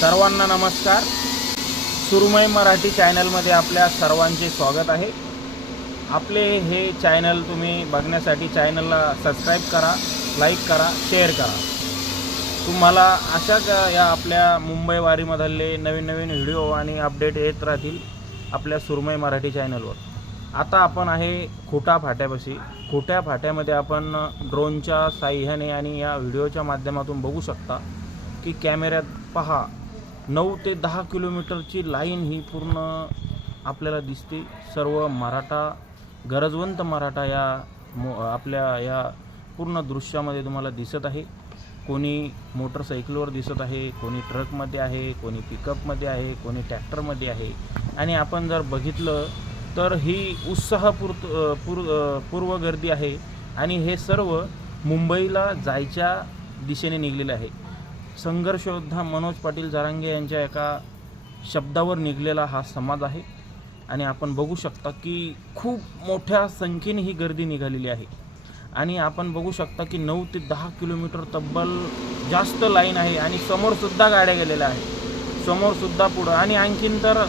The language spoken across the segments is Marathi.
सर्वांना नमस्कार. सुरमई मराठी चॅनलमध्ये आपल्या सर्वांचे स्वागत आहे. आपले हे चॅनल तुम्ही बघण्यासाठी चॅनलला सबस्क्राईब करा लाईक करा शेअर करा. तुम्हाला अशाच या आपल्या मुंबईवारीमधले नवीन नवीन व्हिडिओ आणि अपडेट येत राहतील आपल्या सुरमई मराठी चॅनलवर. आता आपण आहे खोट्या फाट्यापाशी. खोट्या फाट्यामध्ये आपण ड्रोनच्या साह्याने आणि या व्हिडिओच्या माध्यमातून बघू शकता की कॅमेऱ्यात पहा नऊ ते दहा किलोमीटरची लाईन ही पूर्ण आपल्याला दिसते. सर्व मराठा गरजवंत मराठा या मो आपल्या या पूर्ण दृश्यामध्ये तुम्हाला दिसत आहे. कोणी मोटरसायकलवर दिसत आहे कोणी ट्रकमध्ये आहे कोणी पिकअपमध्ये आहे कोणी ट्रॅक्टरमध्ये आहे. आणि आपण जर बघितलं तर ही उत्साहपूर पूर पूर्व गर्दी आहे. आणि हे सर्व मुंबईला जायच्या दिशेने निघलेले आहे. संघर्षोद्धा मनोज पाटील जारांगे यांच्या एका शब्दावर निघलेला हा समाज आहे. आणि आपण बघू शकता की खूप मोठ्या संख्येने ही गर्दी निघालेली आहे. आणि आपण बघू शकता की नऊ ते दहा किलोमीटर तब्बल जास्त लाईन आहे आणि समोरसुद्धा गाड्या गेलेल्या आहेत. समोरसुद्धा पुढं आणि आणखीन तर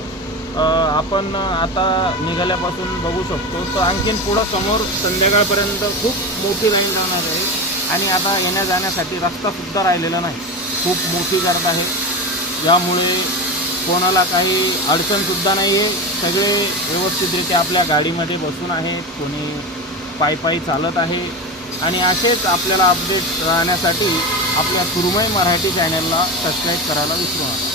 आपण आता निघाल्यापासून बघू शकतो तर आणखीन पुढं समोर संध्याकाळपर्यंत खूप मोठी लाईन राहणार आहे. आणि आता येण्या जाण्यासाठी रस्तासुद्धा राहिलेला नाही. खूप मोठी गर्द आहे. यामुळे कोणाला काही अडचणसुद्धा नाही आहे सगळे व्यवस्थितरित्या आपल्या गाडीमध्ये बसून आहेत. कोणी पायी पायी चालत आहे. आणि असेच आपल्याला अपडेट राहण्यासाठी आपल्या सुरमई मराठी चॅनलला सबस्क्राईब करायला विसरू नका.